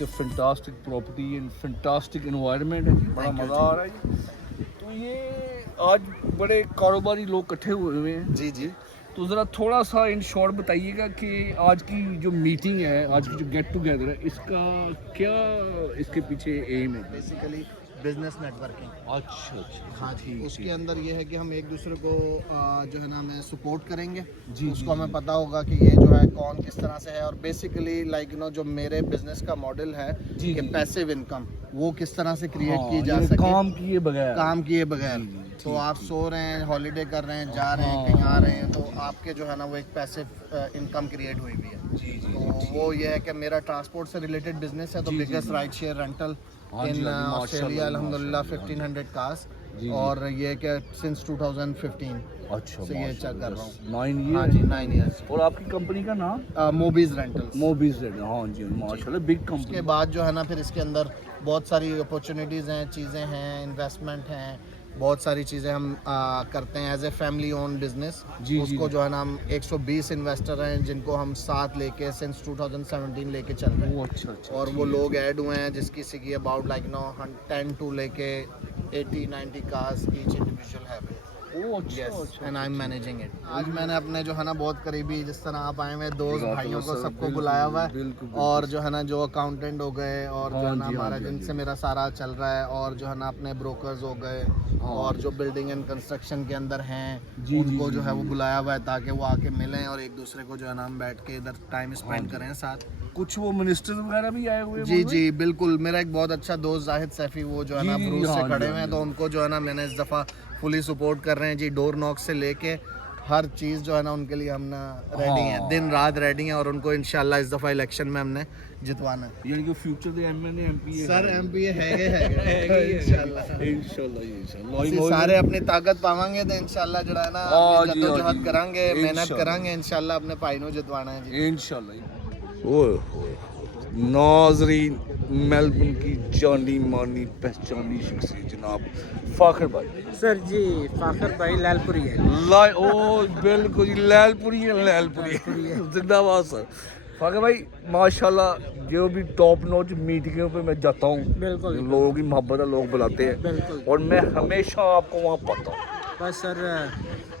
such a fantastic property and fantastic environment है जी, बड़ा मज़ा आ रहा है जी। तो ये आज बड़े कारोबारी लोग इकट्ठे हुए हुए हैं जी जी। तो ज़रा थोड़ा सा इन शॉर्ट बताइएगा कि आज की जो मीटिंग है, आज की जो गेट टुगेदर है, इसका क्या इसके पीछे एम है? Basically business networking. अच्छा अच्छा, हाँ जी, ठीक, उसके ठीक। अंदर ये है कि हम एक दूसरे को जो है ना हमें सपोर्ट करेंगे। जी, उसको जी, हमें जी। पता होगा कि ये जो है कौन किस तरह से है, और बेसिकली लाइक जो मेरे बिजनेस का मॉडल है जी, कि जी। पैसिव इनकम वो किस तरह से क्रिएट हाँ, की जा यानी सके काम किए बगैर। काम किए बगैर। जी, जी, तो ठीक, आप ठीक। सो रहे हैं, हॉलीडे कर रहे हैं, जा रहे हैं, हाँ। कहीं आ रहे हैं, तो आपके जो है ना वो एक पैसिव इनकम क्रिएट हुई हुई है। जी जी तो जी, वो ये है कि मेरा ट्रांसपोर्ट से रिलेटेड बिजनेस है, तो जी, जी, बिगेस्ट जी। राइड शेयर रेंटल हाँ जी, इन हाँ जी, ऑस्ट्रेलिया, माशाल्लाह, अल्हम्दुलिल्लाह माशाल्लाह, हाँ जी। 1500 कार्स। जी, जी। और ये कि सिंस 2015 अच्छा, से ये चेक कर रहा हूँ। 9 हाँ ईयर। जी, 9 ईयर्स। और आपकी कंपनी का नाम? मोबीज रेंटल्स। मोबीज रेड। हाँ जी, माशाल्लाह बिग उसके कंपनी। बाद जो है ना फिर इसके अंदर बहुत सारी अपॉर्चुनिटीज़ हैं, चीज़ें हैं, इन्वेस्टमेंट हैं, बहुत सारी चीज़ें हम करते हैं as a family own business. जी, जी, उसको जी। जो है ना हम 120 इन्वेस्टर हैं जिनको हम साथ लेके सिंस 2017 लेके चल रहे हैं। वो अच्छा अच्छा, और ठीक वो है, लोग ठीक। ऐड हुए हैं जिसकी सिगी अबाउट लाइक 10 टू लेके 80-90 कार्स ईच इंडिविजुअल है। ओ अच्छा यस, अच्छा, एंड आई एम ठीक। Managing it. आज मैंने अपने जो है ना बहुत करीबी, जिस तरह आप आए हुए दोस्त भाइयों को सबको बिल्कुल, बुलाया हुआ है। बिल्कुल, और बिल्कुल। जो है ना जो अकाउंटेंट हो गए, और जो हाँ है ना जी, हाँ हमारा जी, हाँ जिनसे जी। मेरा सारा चल रहा है, और जो है ना अपने ब्रोकर्स हो गए, हाँ। और जो बिल्डिंग एंड कंस्ट्रक्शन के अंदर हैं जी, जी, उनको जी, जो है वो जी। बुलाया हुआ है ताकि वो आके मिलें और एक दूसरे को जो है ना हम बैठ के इधर टाइम हाँ स्पेंड जी। करें साथ। कुछ वो मिनिस्टर्स वगैरह भी आए हुए हैं जी मौजूद? जी बिल्कुल, मेरा एक बहुत अच्छा दोस्त जाहिद सैफी, वो जो है जी, ना जी, जी, ब्रूस से हाँ जी, खड़े हाँ हुए हैं, जी, तो हाँ। उनको जो है ना मैंने इस दफ़ा फुली सपोर्ट कर रहे हैं जी। डोर नॉक से लेके हर चीज़ जो है ना उनके लिए हम ना रेडी हैं, हाँ। दिन रात रेडी हैं, और उनको इंशाल्लाह इस दफ़ा इलेक्शन में हमने जितवाना है। यानी कि फ्यूचर दे एमएनए एमपी सर एमपी है इंशाल्लाह इंशाल्लाह ਅਸੀਂ ਸਾਰੇ ਆਪਣੀ ਤਾਕਤ ਪਾਵਾਂਗੇ ਤੇ ਇਨਸ਼ਾਅੱਲਾ ਜਿਹੜਾ ਹੈ ਨਾ हाँ जी, ਜਦੋਂ हाँ ਜੋਹਦ जी। ਕਰਾਂਗੇ, ਮਿਹਨਤ इंशाल्लाह। ਕਰਾਂਗੇ, ਇਨਸ਼ਾਅੱਲਾ ਆਪਣੇ ਭਾਈ ਨੂੰ ਜਿਤਵਾਣਾ ਹੈ ਜੀ। इंशाल्लाह। ओए होए नाजरीन, मेलबर्न की जानी मानी पहचानी शख्सियत जनाब फाखर भाई। सर जी, फाखर भाई लालपुरी है। लाई ओ बिल्कुल जी, लैलपुरी है, लैलपुरी है। जिंदाबाद सर फाखर भाई। माशाल्लाह जो भी टॉप नॉच मीटिंगों पे मैं जाता हूँ, बिल्कुल, लोगों की मोहब्बत है, लोग बुलाते हैं, बिल्कुल। और मैं हमेशा आपको वहाँ पाता हूँ। बस सर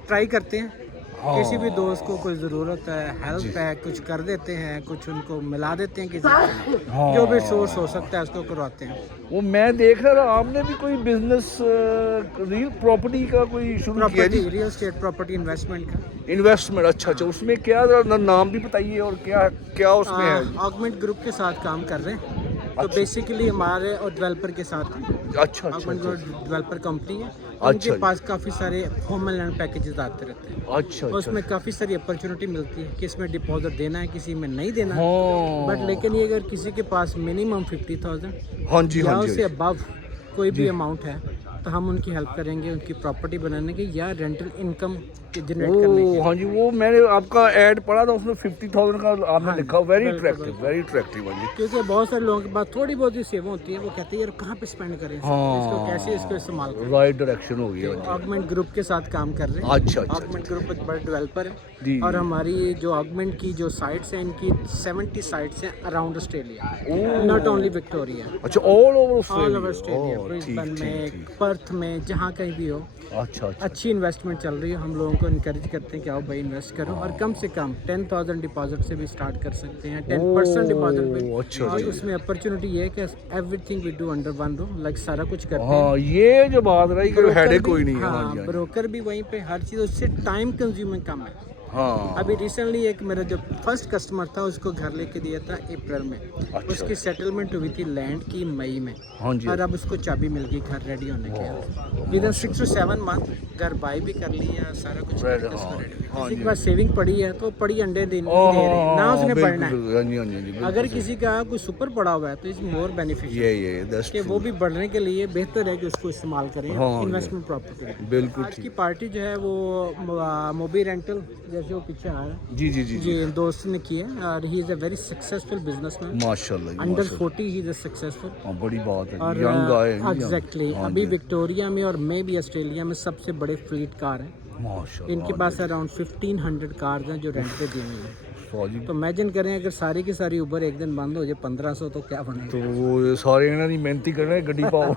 ट्राई करते हैं। हाँ। किसी भी दोस्त को कोई ज़रूरत है, हेल्प है, कुछ कर देते हैं, कुछ उनको मिला देते हैं किसी से। हाँ। जो भी सोर्स हो सकता है उसको करवाते हैं। वो मैं देख रहा था आपने भी कोई बिजनेस रियल प्रॉपर्टी का कोई शुरू किया प्रॉपर्टी, जी? रियल एस्टेट प्रॉपर्टी इन्वेस्टमेंट का। इन्वेस्टमेंट, अच्छा अच्छा। उसमें क्या जरा नाम भी बताइए, और क्या क्या उसमें है जी? ऑगमेंट ग्रुप के साथ काम कर रहे हैं। तो अच्छा। बेसिकली हमारे और डेवलपर के साथ अच्छा अच्छा ऑगमेंट अच्छा ग्रुप डेवलपर कंपनी है। अच्छा उनके जी। पास काफ़ी सारे होम लैंड पैकेजेस आते रहते हैं। अच्छा और उसमें अच्छा। काफ़ी सारी अपॉर्चुनिटी मिलती है कि इसमें डिपॉजिट देना है, किसी में नहीं देना है। हाँ। बट लेकिन ये अगर किसी के पास मिनिमम 50,000 हाँ जी, या हाँ जी, उससे हाँ जी। अबव कोई भी जी। अमाउंट है, तो हम उनकी हेल्प करेंगे, उनकी प्रॉपर्टी बनाने की या रेंटल इनकम जनरेट करने ओ की। हाँ जी, वो मैंने आपका ऐड पढ़ा था, उसमें 50,000 का आपने हाँ जी, लिखा। वेरी बिल्कुल, अट्रैक्टिव, बिल्कुल। Very attractive. हाँ जी। क्योंकि बहुत सारे लोगों के पास थोड़ी बहुत ही सेवा होती है, वो कहते हैं यार कहाँ पे स्पेंड करें इसको, इसको कैसे इसको इस्तेमाल करें। राइट डायरेक्शन हो गया। हाँ ऑगमेंट ग्रुप के साथ काम कर रहे हैं। अच्छा, अच्छा, ऑगमेंट ग्रुप एक बड़े डेवलपर जी, है, और जी। हमारी जो ऑगमेंट की जो साइट्स हैं, इनकी 70 साइट्स हैं around Australia, oh. Not only Victoria, अच्छा, all over all over Australia. Australia, ठीक ब्रिस्बेन में, ठीक ठीक। पर्थ में, जहाँ कहीं भी हो। अच्छा अच्छा। अच्छी इन्वेस्टमेंट चल रही है। हम लोगों को इनकरेज करते हैं कि आओ भाई इन्वेस्ट करो, और कम से कम 10,000 डिपॉजिट से भी स्टार्ट कर सकते हैं, 10% डिपॉजिट पे। अच्छा, और अच्छा। उसमें अपॉर्चुनिटी ये है कि everything we do under one room, like सारा कुछ करते हैं। हाँ, ये जो बात रही कि हेडेक कोई नहीं है। हाँ हाँ, जी, हाँ जी। ब्रोकर भी वहीं पे, हर चीज़ उससे टाइम कंज्यूमिंग कम है। हाँ। अभी रिसेंटली एक मेरा जो फर्स्ट कस्टमर था, उसको घर लेके दिया था अप्रैल में। अच्छा। उसकी सेटलमेंट हुई थी लैंड की मई में, हाँ जी। और अब उसको चाबी मिल गई घर रेडी होने के। विदिन 6 to 7 मंथ घर बाई भी कर लिया, सारा कुछ Right, करके उसको हाँ, ready। हाँ किसी जी। के पास सेविंग पड़ी है तो पड़ी अंडे नहीं दे रहे, ना उसने बिल्कुल, बढ़ना है। बिल्कुल, हाँ जी, हाँ जी, हाँ जी, बिल्कुल अगर सही। किसी का कोई सुपर पड़ा हुआ है तो इज मोर बेनिफिशियल ये that's कि true। वो भी बढ़ने के लिए बेहतर है कि उसको इस्तेमाल करें हाँ, इन्वेस्टमेंट प्रॉपर्टी। बिल्कुल आज की ठीक। पार्टी जो है वो मोबी रेंटल, जैसे वो पीछे आ रहा है जी जी जी जी। जी, दोस्त ने की है, और he is a very successful businessman. माशाल्लाह जी, अंडर माशाल्लाह। 40 ही इज़ सक्सेसफुल। हाँ, बड़ी बात है। और यंग आए हैं जी, एग्जैक्टली हाँ अभी जी। विक्टोरिया में और मे भी ऑस्ट्रेलिया में सबसे बड़े फ्लीट कार हैं। माशाल्लाह। इनके हाँ पास जी। अराउंड 1500 कार्स हैं जो रेंट पे दी हुई हैं। फौजी तो इमेजिन करें अगर सारी की सारी उबर एक दिन बंद हो जाए 1500 तो क्या बनेगा। तो वो सारे इन्हों की मेहनती कर रहे हैं गड्डी पाओ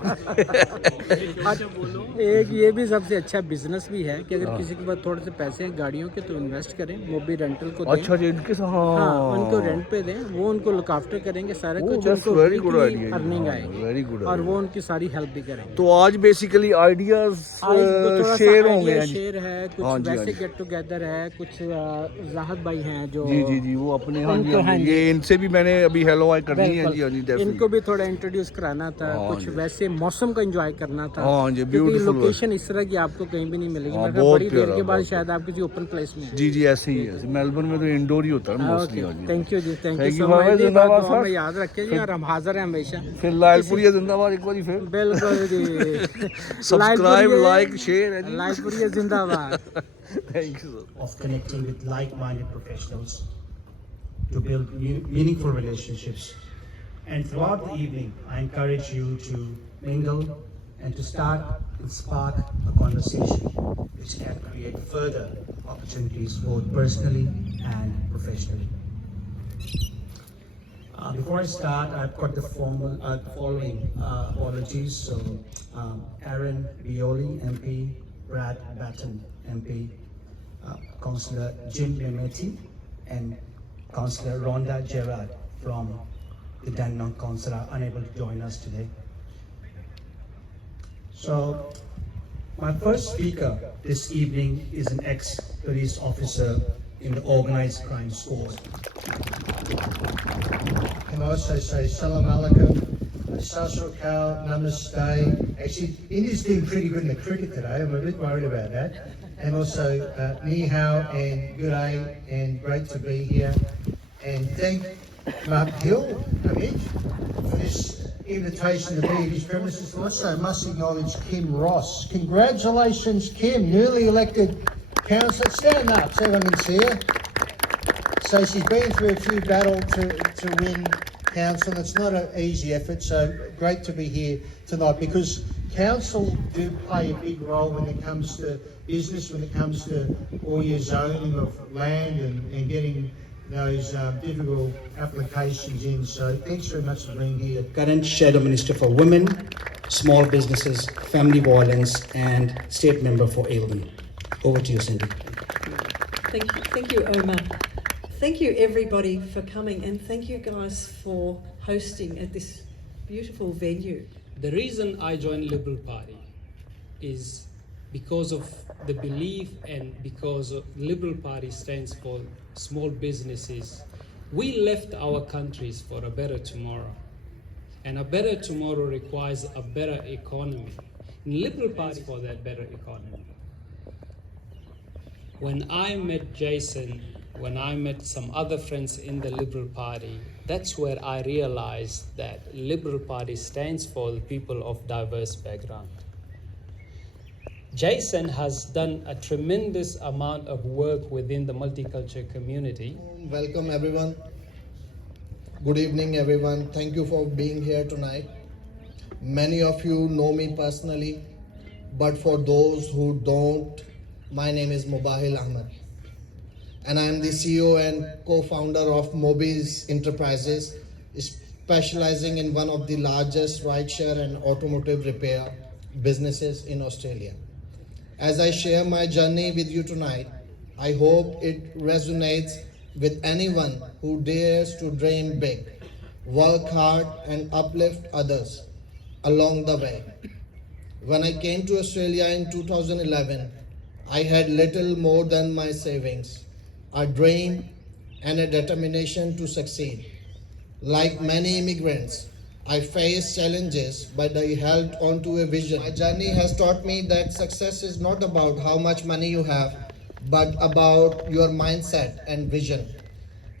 एक ये भी सबसे अच्छा बिजनेस भी है कि अगर किसी के पास थोड़े से पैसे हैं गाड़ियों के तो इन्वेस्ट करें, वो भी रेंटल को दें। अच्छा जी इनके साथ हाँ, उनको रेंट पे दें, वो उनको लुक आफ्टर करेंगे सारा Oh, कुछ, that's उनको very good idea. अर्निंग हाँ, आएगी very good और idea. वो उनकी सारी हेल्प भी करेंगे। तो आज बेसिकली आइडियाज शेयर होंगे हैं जी। शेयर है कुछ हाँ जी, हाँ वैसे जी। गेट टुगेदर है, कुछ जाहद भाई हैं जो जी जी जी वो अपने हाँ जी, उनको हाँ जी, ये इनसे भी मैंने अभी हेलो आई करनी है जी। हाँ जी बिल्कुल, इनको भी थोड़ा इंट्रोड्यूस कराना था, हाँ कुछ जी। वैसे मौसम का एंजॉय करना था। हाँ जी, क्योंकि beautiful लोकेशन इस तरह की आपको कहीं भी नहीं मिलेगी। हाँ, मैं कहा बहुत बड़ी देर प्यारा, के बाद बहुत शायद आप किसी ओपन प्लेस में हैं। जी जी ऐसे ही है। मेलबर्न में तो इंडोर ही होता है मोस्टली। हाँ जी थैंक यू जी, thank you Thank so you, much. बाबा, ये बात जिंदाबाद दुआ में सर। याद रखें जी, और हम हाजिर हैं हमेशा। फिर लालपुरिया जिंदाबाद एक बार फिर बिल्कुल जी। सब्सक्राइब लाइक शेयर है जी। लालपुरिया जिंदाबाद। Thank you sir. of connecting with like-minded professionals to build meaningful relationships. And throughout the evening, I encourage you to mingle and to start and spark a conversation which can create further opportunities both personally and professionally. Before I start, I've got the following apologies. So, Aaron Bioli, MP, Brad Batten, MP, Councillor Jim Nemeti, and Councillor Rhonda Gerard from the Dandenong Council are unable to join us today. So, my first speaker this evening is an ex-police officer in the Organised Crime Squad. Can I also say Salam Alaikum, Sasukal, Namaste. Actually, India's doing pretty good in the cricket today. I'm a bit worried about that. And also Ni Hao and good day and great to be here. And thank Mark Hill, Hamid, for this invitation to be at his premises. Also must acknowledge Kim Ross. Congratulations, Kim, newly elected councillor. Stand up so everyone can see her. So she's been through a few battles to win council. It's not an easy effort, so great to be here tonight because council do play a big role when it comes to business, when it comes to all your zoning of land and getting those difficult applications in. So thanks very much for being here. Current Shadow Minister for Women, Small Businesses, Family Violence, and State Member for Aylwin. Over to you, Cindy. Thank you, Omar. Thank you, everybody, for coming, and thank you guys for hosting at this beautiful venue. The reason I joined Liberal Party is because of the belief and because of Liberal Party stands for small businesses. We left our countries for a better tomorrow, and a better tomorrow requires a better economy. And Liberal Party for that better economy. When I met Jason, when I met some other friends in the Liberal Party, that's where I realized that Liberal Party stands for the people of diverse background. Jason has done a tremendous amount of work within the multicultural community. Welcome everyone. Good evening everyone. Thank you for being here tonight. Many of you know me personally, but for those who don't, my name is Mubahil Ahmed, and I am the CEO and co-founder of Mobiz Enterprises, specializing in one of the largest rideshare and automotive repair businesses in Australia. As I share my journey with you tonight, I hope it resonates with anyone who dares to dream big, work hard and uplift others along the way. When I came to Australia in 2011, I had little more than my savings, a dream and a determination to succeed. Like many immigrants, I faced challenges, but I held on to a vision. My journey has taught me that success is not about how much money you have, but about your mindset and vision,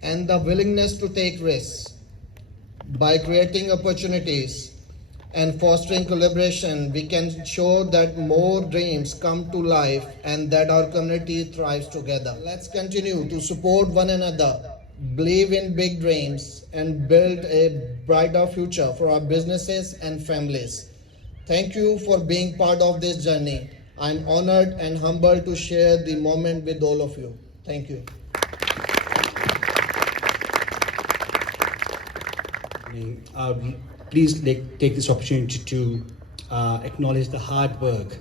and the willingness to take risks. By creating opportunities and fostering collaboration, we can show that more dreams come to life and that our community thrives together. Let's continue to support one another, believe in big dreams, and build a brighter future for our businesses and families. Thank you for being part of this journey. I'm honored and humbled to share the moment with all of you. Thank you. Please take this opportunity to acknowledge the hard work,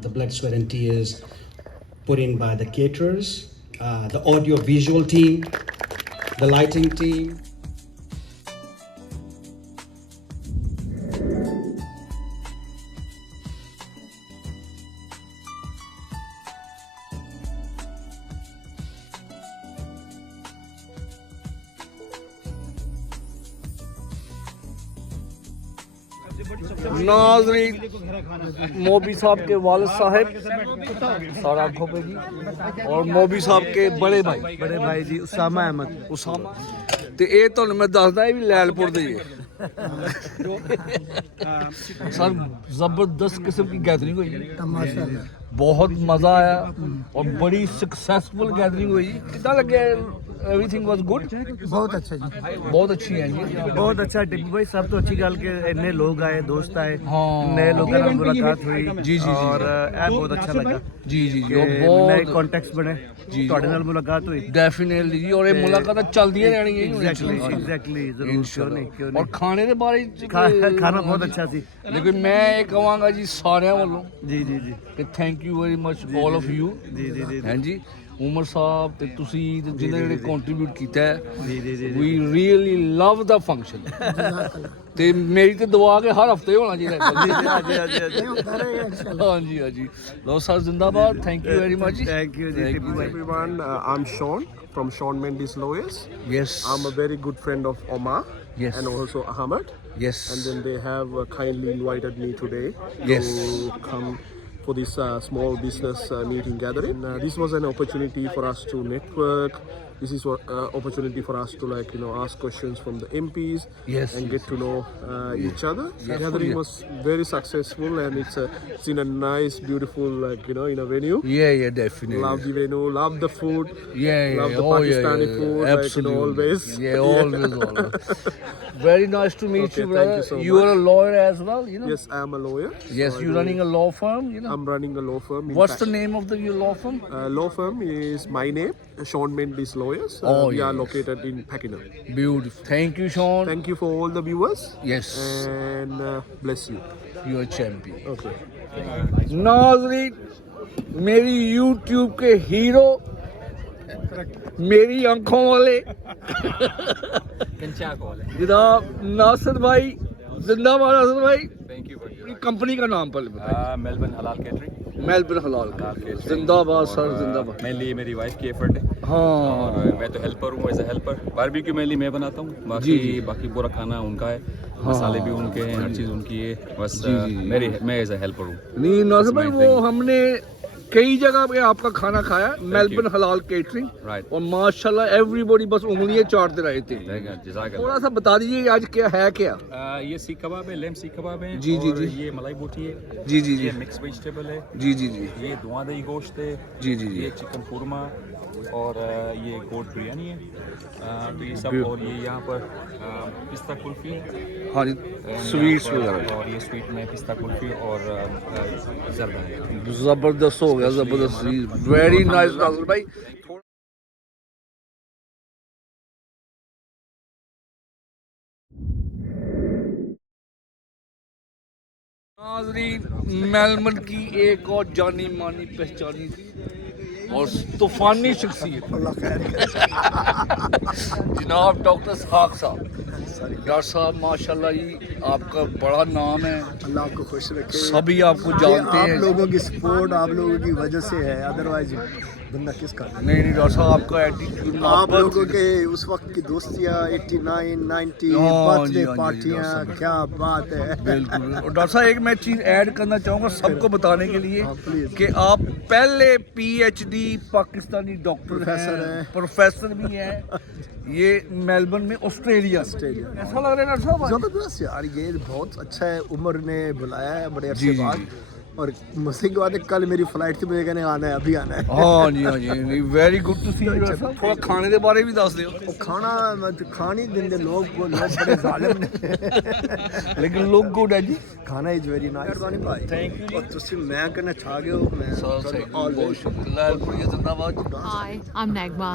the blood, sweat, and tears put in by the caterers, the audio visual team, the lighting team. नाज़रीन, मोबी साहब के वालिद साहब सारा आंखों पे जी, और मोबी साहब के बड़े भाई जी उसामा अहमद उसामा ते ये तो मैं दसदा भी लैलपुर दे ही है। सर जबरदस्त किस्म की गैदरिंग हुई, बहुत मजा आया और बड़ी सक्सेसफुल गैदरिंग हुई। कितना लगे? Everything was good. बहुत अच्छा जी, बहुत अच्छी है जी, बहुत अच्छा टिप्पू भाई। सब तो अच्छी गल के इन्ने लोग आए, दोस्त आए, हाँ। नए लोगों ਨਾਲ मुलाकात हुई जी जी और ਇਹ बहुत अच्छा लगा जी जी जी, कि और नए बहुत कॉन्टेक्ट्स बने, जी। ਤੁਹਾਡੇ ਨਾਲ मुलाकात हुई। डेफिनेटली जी, और ये मुलाकात चलदियां रहणियां एग्जैक्टली जरूर, क्यों नहीं क्यों और नहीं। खाने दे बारे खाना बहुत अच्छा सी। लेकिन मैं ये कहांगा जी सारिਆਂ ਵੱਲੋਂ जी जी जी ਕਿ thank you very much all of you. जी जी जी ਹਾਂਜੀ ਉਮਰ ਸਾਹਿਬ ਤੇ ਤੁਸੀਂ ਤੇ ਜਿਹਨੇ ਜਿਹੜੇ ਕੰਟਰੀਬਿਊਟ ਕੀਤਾ ਹੈ, जी जी जी ਵੀ ਰੀਅਲੀ ਲਵ ਦਾ ਫੰਕਸ਼ਨ। ਤੇ ਮੇਰੀ ਤੇ ਦੁਆ ਕਿ ਹਰ ਹਫਤੇ ਹੋਣਾ ਚਾਹੀਦਾ। ਹਾਂਜੀ ਹਾਂਜੀ, ਲੋ ਸਰ ਜ਼ਿੰਦਾਬਾਦ, thank you very much. Thank you जी टिप्पू भाई। Everyone, I'm Sean from Sean Mendes Lawyers. Yes I'm a very good friend of Omar Yes. and also Ahmed. Yes And then they have kindly invited me today Yes. to come for this small business meeting gathering. This was an opportunity for us to network. This is what opportunity for us to ask questions from the MPs Yes, and get to know each other. The Yes. gathering Yeah. was very successful and it's in a nice, beautiful in a venue. yeah definitely. Love the venue, love the food. Yeah, Love the oh, Pakistani yeah. food, Absolutely. always. Yeah, always. Very nice to meet Okay, you, brother. thank you so You are a much. lawyer as well, you know? Yes, I am a lawyer. Yes, So I you're do- running a law firm, you know? I'm running a law firm. What's the name of your law firm? Law firm is my name, Sean Mendes Lawyers. Oh, we are yes. located in Pakenham. Beautiful. Thank you, Sean. Thank you for all the viewers. Yes, And bless you. you're a champion. Okay. नाज़रीन, मेरी YouTube के हीरो, मेरी आंखों वाले जनाब नासिर भाई, जिंदाबाद नासिर भाई। थैंक यू अपनी कंपनी का नाम पहले बताइए। मेलबर्न हलाल कैटरिंग। मेलबर्न हलाल का जिंदाबाद सर, जिंदाबाद। मेनली मेरी वाइफ की एफर्ट है हाँ और मैं तो हेल्पर हूँ, as a helper. Barbecue mainly मैं बनाता हूँ, बाकी जी। बाकी पूरा खाना उनका है, मसाले भी उनके हैं, हर चीज़ उनकी है। बस मैं एज ए हेल्पर हूँ। नहीं नासिर भाई, That's my वो thing. हमने कई जगह पे आपका खाना खाया, मेलबर्न हलाल केटरिंग, Right. और माशाल्लाह एवरीबॉडी बस उंगलियां चाटते रहे थे। जज़ाकल्लाह। थोड़ा सा बता दीजिए आज क्या है क्या? ये सीख कबाब है, लेम सीख कबाब है। जी, जी, और जी। ये मलाई बोटी है। जी जी जी ये मिक्स वेजिटेबल है। जी जी जी ये धुआं दही गोश्त है। जी जी जी ये चिकन कुरमा और ये गोट बिरयानी है। तो ये सब, और ये यहाँ पर पिस्ता कुल्फी है। हाँ जी, And स्वीट्स यहाँ पर- वगैरह और ये स्वीट में पिस्ता कुल्फी और जर्दा है। जबरदस्त हो गया, जबरदस्त। वेरी नाइस नासिर भाई। नाज़रीन, मेलबर्न की एक और जानी मानी पहचानी और तूफानी शख्सियत जनाब डॉक्टर इसहाक साहब। डॉक्टर साहब माशाल्लाह जी, आपका बड़ा नाम है, अल्लाह आपको खुश रखे। सभी आपको जानते आप हैं। लोगों की सपोर्ट आप लोगों की वजह से है, अदरवाइज बंदा किसका। नहीं नहीं डॉक्टर साहब, आपका एटीट्यूड आप लोगों के उस वक्त की दोस्तियाँ 89, 90 हाँ बर्थडे जी, हाँ जी, पार्टियाँ, डॉक्टर क्या बात है। बिल्कुल। और डॉक्टर साहब, एक मैं चीज़ ऐड करना चाहूँगा सबको बताने के लिए प्लीज। कि आप पहले PhD पाकिस्तानी डॉक्टर प्रोफेसर हैं, हैं। प्रोफेसर भी हैं, ये मेलबर्न में ऑस्ट्रेलिया। ऑस्ट्रेलिया। ऐसा लग रहा है डॉक्टर साहब? जबरदस्त यार, ये बहुत अच्छा है। उमर ने बुलाया है बड़े जी, अरसे जी, बाद, और मसले की बात है कल मेरी फ्लाइट थी, मुझे कहने आना है, अभी आना है। हाँ जी हाँ जी, very good to see you doctor साहब। थोड़ा खाने के बारे भी दस दियो। वो खाना खाने ही देंगे लोग बड़े जालिम ने। लेकिन लोग गुड है जी। खाना इज वेरी नाइस भाई। Thank you. और तुसी मैं कहना चाह गए हो, मैं सर बहुत शुक्रिया। लालपुरिया जिंदाबाद। Hi, I'm Nagma.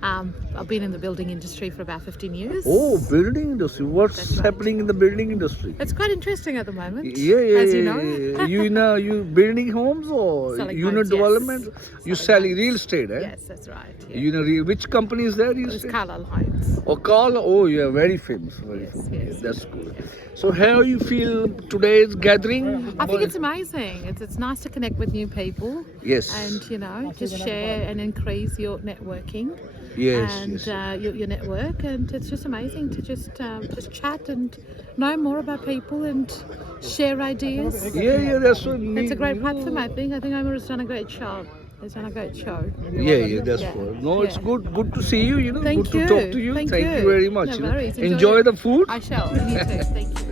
I've been in the building industry for about 15 years. Oh, building industry. What's That's right. happening in the building industry? It's quite interesting at the moment. Yeah, as you yeah, know. yeah. You building homes or Selling unit homes, yes. development? You selling real estate, eh? Yes, that's right. Yeah. Which company is that? It's Carlisle Homes. Oh, Carl. Oh, yeah, very famous. Very Yes, famous. yes. That's good. So, how you feel today's gathering? I think it's amazing. It's nice to connect with new people. Yes. And just share and increase your networking. Yes, And yes. your network, and it's just amazing to just chat and know more about people and share ideas. Yeah, that's what. It's a great platform. I think Omar has done a great job. He's done a great show. Yeah, that's Yeah. good. No, it's Yeah. good to see you. Thank good you. to talk to you. Thank you you. very much. No worries. Enjoy the food. I shall. You too. Thank you.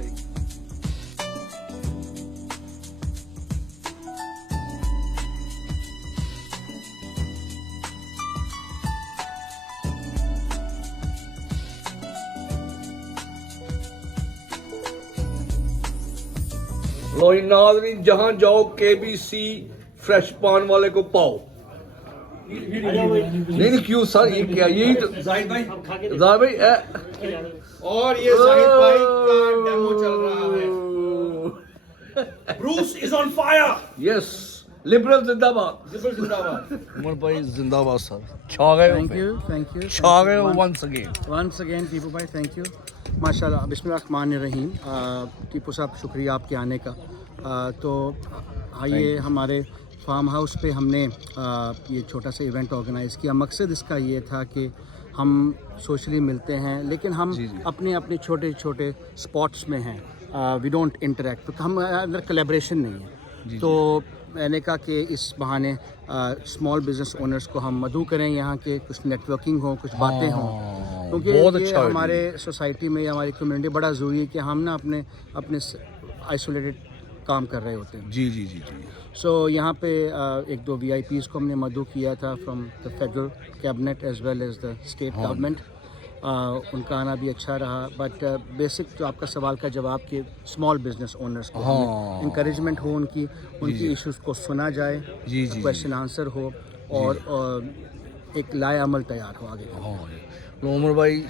लो जी नाज़रीन, जहाँ जाओ KBC fresh पान वाले को पाओ। नहीं क्यों सर, ये क्या, यही तो जाहिद भाई और ये जाहिद भाई का डेमो चल रहा है। Bruce is on fire. Yes, liberal जिंदाबाद। उमर भाई जिंदाबाद सर, छा गए हो। Thank you. छा गए हो once again। Once again, Tipu bhai, thank you. माशाल्लाह, बिस्मिल्लाहिर्रहमानिर्रहीम। टीपू साहब, शुक्रिया आपके आने का। तो आइए, हमारे फार्म हाउस पे हमने ये छोटा सा इवेंट ऑर्गेनाइज़ किया। मकसद इसका ये था कि हम सोशली मिलते हैं, लेकिन हम अपने अपने छोटे छोटे स्पॉट्स में हैं। वी डोंट इंटरेक्ट, तो हम अंदर कोलैबोरेशन नहीं है। तो मैंने कहा कि इस बहाने स्मॉल बिजनेस ओनर्स को हम मदऊ करें, यहाँ के कुछ नेटवर्किंग हो, कुछ बातें हों, क्योंकि ये हमारे सोसाइटी में या हमारी कम्युनिटी बड़ा ज़रूरी है कि हम ना अपने आइसोलेटेड काम कर रहे होते हैं। जी। सो यहाँ पे एक दो VIPs को हमने मदऊ किया था from the federal cabinet as well as the state government. उनका आना भी अच्छा रहा। बट बेसिक जो आपका सवाल का जवाब कि स्मॉल बिजनेस ओनर्स को इंकरेजमेंट हो, उनकी इश्यूज़ को सुना जाए, क्वेश्चन आंसर हो और एक लाए अमल तैयार हो आगे। उमर भाई,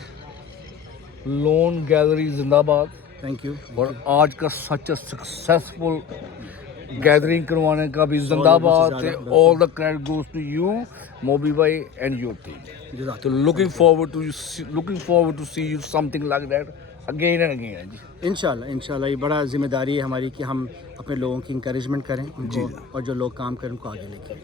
लोन गैलरी जिंदाबाद। Thank you. और आज का सच सक्सेसफुल गैदरिंग करवाने का भी जिंदाबाद। All the credit goes to you Mobi भाई एंड योर टीम। तो looking forward to see you something like that again and again जी। इंशाल्लाह ये बड़ा जिम्मेदारी है हमारी कि हम अपने लोगों की इंकरेजमेंट करें उनको, और जो लोग काम करें उनको आगे लेके।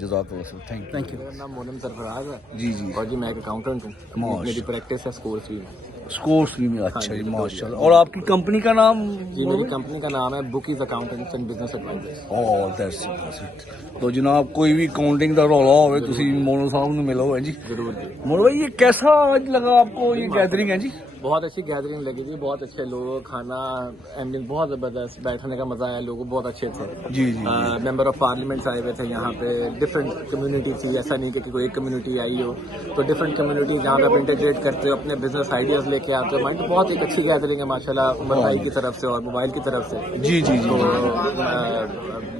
जज़ाकल्लाह सर, थैंक यू। मेरा नाम मोनम सरफराज है। जी। और जी मैं एक अकाउंटेंट हूँ। मेरी प्रैक्टिस है स्कोर्स भी में। अच्छा जी, माशाल्लाह। और आपकी कंपनी का नाम? जी, मेरी कंपनी का नाम है Bookies accountants and business advisers. Oh that's it. तो जनाब, कोई भी अकाउंटिंग का रौला होवे तुसी मोनो साहब ने मिलो है जी। जरूर जी। मोनो भाई, ये कैसा आज लगा आपको ये गैदरिंग है जी? बहुत अच्छी गैदरिंग लगी थी, बहुत अच्छे लोग, खाना एम्बियंस बहुत ज़बरदस्त, बैठने का मजा आया, लोग बहुत अच्छे थे। जी। मेंबर ऑफ पार्लियामेंट आए हुए थे यहाँ पे, डिफरेंट कम्युनिटी थी, ऐसा नहीं कि कोई एक कम्युनिटी आई हो। तो डिफरेंट कम्युनिटी जहाँ पे आप इंटीग्रेट करते हो, अपने बिजनेस आइडियाज़ लेके आते हो। माइंड बहुत एक अच्छी गैदरिंग है माशाल्लाह, उमर भाई की तरफ से और मोबाइल की तरफ से। जी। तो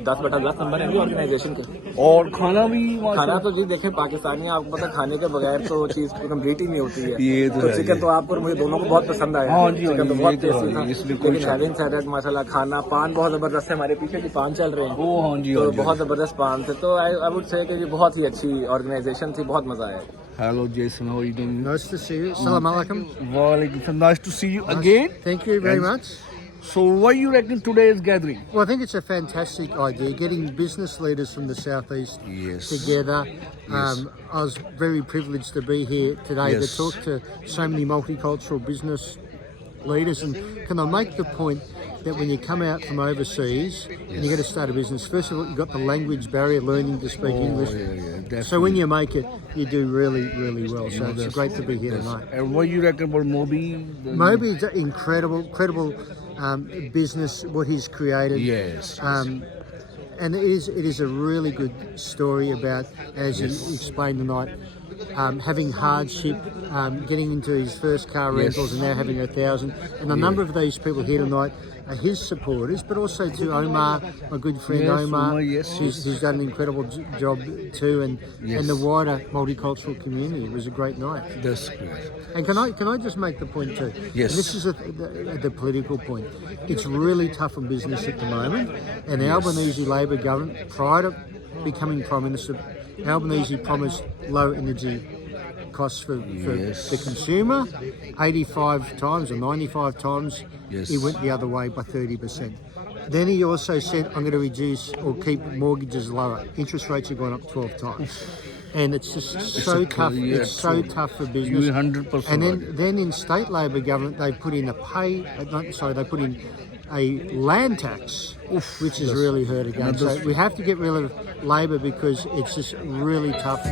10/10 नंबर है ऑर्गेनाइजेशन के। और खाना भी? खाना तो जी देखें, पाकिस्तानी आपको पता, खाने के बगैर तो चीज़ कम्प्लीट ही नहीं होती है। ये तो चिकन तो आपको मुझे दोनों को बहुत पसंद आया। हाँ जी, चिकन तो बहुत टेस्टी था। लेकिन हैविंग सेड दैट माशाल्लाह खाना, पान बहुत जबरदस्त है, हमारे पीछे भी पान चल रहे हैं। ओ हाँ जी, तो बहुत जबरदस्त पान थे। तो आई वुड से कि ये बहुत ही अच्छी ऑर्गेनाइजेशन थी, बहुत मजा आया। Hello Jason, how are you doing? Nice to see you. Assalamu alaikum. Walaikum salam. Nice to see you again. Thank you very much. So what you reckon today's gathering? Well, I think it's a fantastic idea, getting business leaders from the southeast together. I was very privileged to be here today to talk to so many multicultural business leaders. And can I make the point that when you come out from overseas and you got to start a business, first of all, you've got the language barrier, learning to speak English. So when you make it, you do really, really well. So it's great to be here tonight. And what you reckon about Moby? Moby is incredible business, what he's created. Yes. And it is a really good story about, as you explained tonight, having hardship, getting into his first car rentals and now having 1,000. And a number of these people here tonight are his supporters, but also to Omar, my good friend Omar, who's done an incredible job too, and the wider multicultural community. It was a great night. That's great. And can I just make the point too? Yes. And this is the political point. It's really tough on business at the moment, and the Albanese Labor government, prior to becoming Prime Minister, Albanese promised low energy costs for the consumer. 85 times or 95 times, it went the other way by 30%. Then he also said, I'm going to reduce or keep mortgages lower. Interest rates have gone up 12 times. And it's just so tough. It's so tough for business. You're 100% And then in state Labor government, they put in they put in a land tax, which has really hurt again. So we have to get rid of Labor because it's just really tough.